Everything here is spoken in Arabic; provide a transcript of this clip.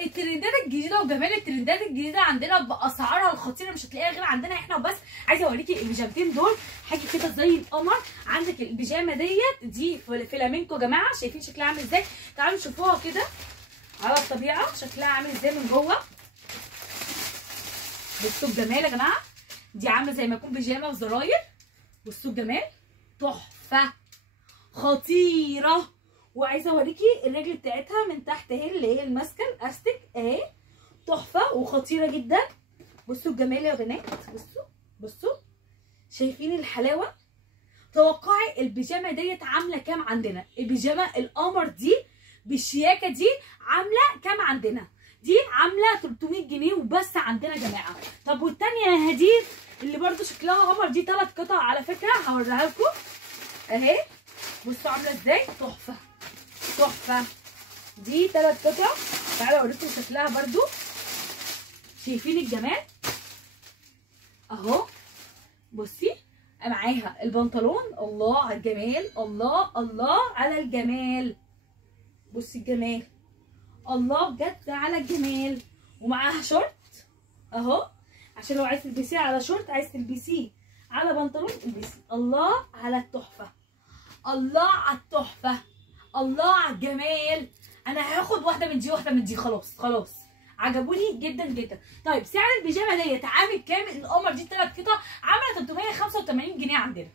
الترندات الجديده وجمال الترندات الجديده عندنا باسعارها الخطيره مش هتلاقيها غير عندنا احنا وبس. عايزه اوريكي البيجامتين دول حاجه كده زي القمر. عندك البيجامه دي فلامينكو يا جماعه، شايفين شكلها عامل ازاي؟ تعالوا شوفوها كده على الطبيعه شكلها عامل ازاي من جوه. بصوا الجمال يا جماعه، دي عامله زي ما يكون بيجامه وزراير. بصوا الجمال، تحفه خطيره. وعايزه اوريكي الرجل بتاعتها من تحت اهي اللي هي الماسكه الاستيك اهي، تحفه وخطيره جدا. بصوا الجمال يا بنات، بصوا شايفين الحلاوه؟ توقعي البيجامه ديت عامله كام عندنا؟ البيجامه القمر دي بالشياكه دي عامله كام عندنا؟ دي عامله 300 جنيه وبس عندنا يا جماعه. طب والثانيه يا هدير اللي برده شكلها قمر، دي 3 قطع على فكره هوريها لكم اهي. بصوا عامله ازاي، تحفه تحفه. دي 3 قطع، تعالوا اوريكم شكلها برده. شايفين الجمال اهو؟ بصي معاها البنطلون، الله على الجمال، الله على الجمال. بصي الجمال، الله بجد على الجمال. ومعاها شورت اهو، عشان لو عايز تلبسيه على شورت، عايز تلبسيه على بنطلون البسي. الله على التحفه، الله على التحفه، الله على الجمال. انا هاخد واحده من دي واحده من دي، خلاص عجبوني جدا جدا. طيب سعر البيجامه ديت عامل كام؟ القمر دي 3 قطع عامله 385 جنيه عندنا.